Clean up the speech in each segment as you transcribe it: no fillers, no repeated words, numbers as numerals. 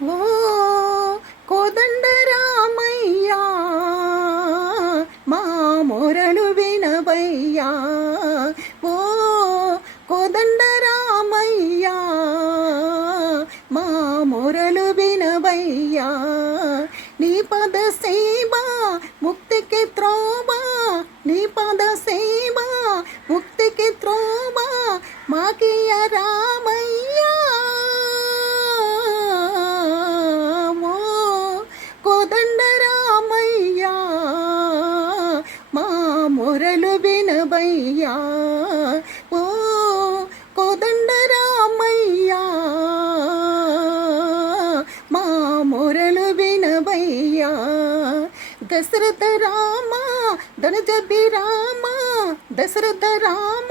ఓ కోదండ రామయ్యా మా మొరలు వినవయ్యా. ఓ కోదండ రామయ్యా మా మొరలు వినవయ్యా. నీ పద సేవ ముక్తికి త్రోవా, నీ పద సేవ ముక్తికి త్రోవా మాకియ రామయ్యా. ఓ కోదండ రామయ్యా మా మొరలు వినవయ్యా. ఓ కోదండ రామయ్యా మా మొరలు వినవయ్యా. దశరథ రామ ధనుజబి రామ, దశరథ రామ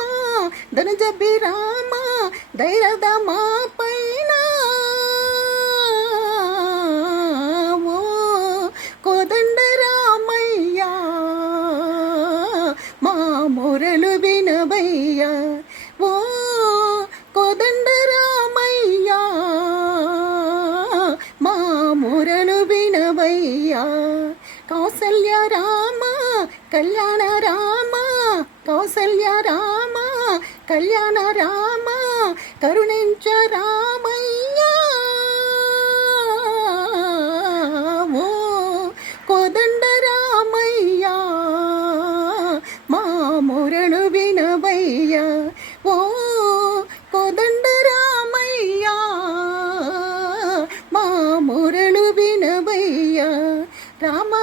ధనుజబి రామ ధైర్యద మా పైన. ఓ కోదండ రామయ్యా మా మొరలు వినవయ్యా. ఓ కోదండ రామయ్యా మా మొరలు వినవయ్యా. కౌసల్య రామ కళ్యాణ రామ, కౌసల్య రామ కళ్యాణ రామ కరుణించ రామయ్యా. ఓ కోదండ రామయ్యా మా మొరలు వినవయ్యా. ఓ కోదండ రామయ్యా మా మొరలు వినవయ్యా. రామ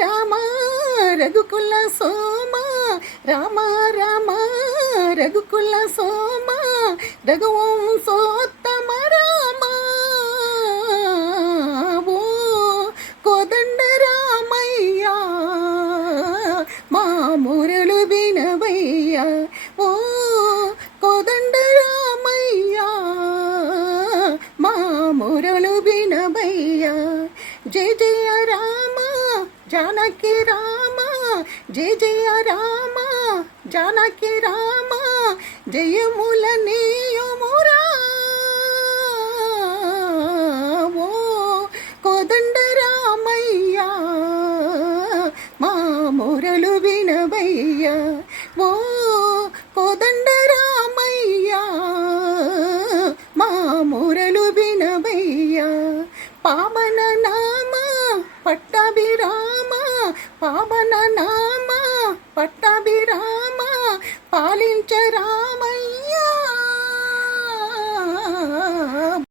రామ రఘుకుల సోమ, రామ రామ రఘుకుల సోమ రఘువంశోత్తమ రామ. ఓ కోదండ రామయ్యా మా మొరలు వినవయ్యా. ఓ కోదండ రామయ్యా మా మొరలు వినవయ్యా. జయ జయ రామ జానకి రామ, జయ జయ రామ జానకి రామ జయముల నీయమురా. ఓ కోదండ రామయ్యా మా మొరలు వినవయ్యా. ఓ కోదండ రామయ్యా మా మొరలు వినవయ్యా. పామ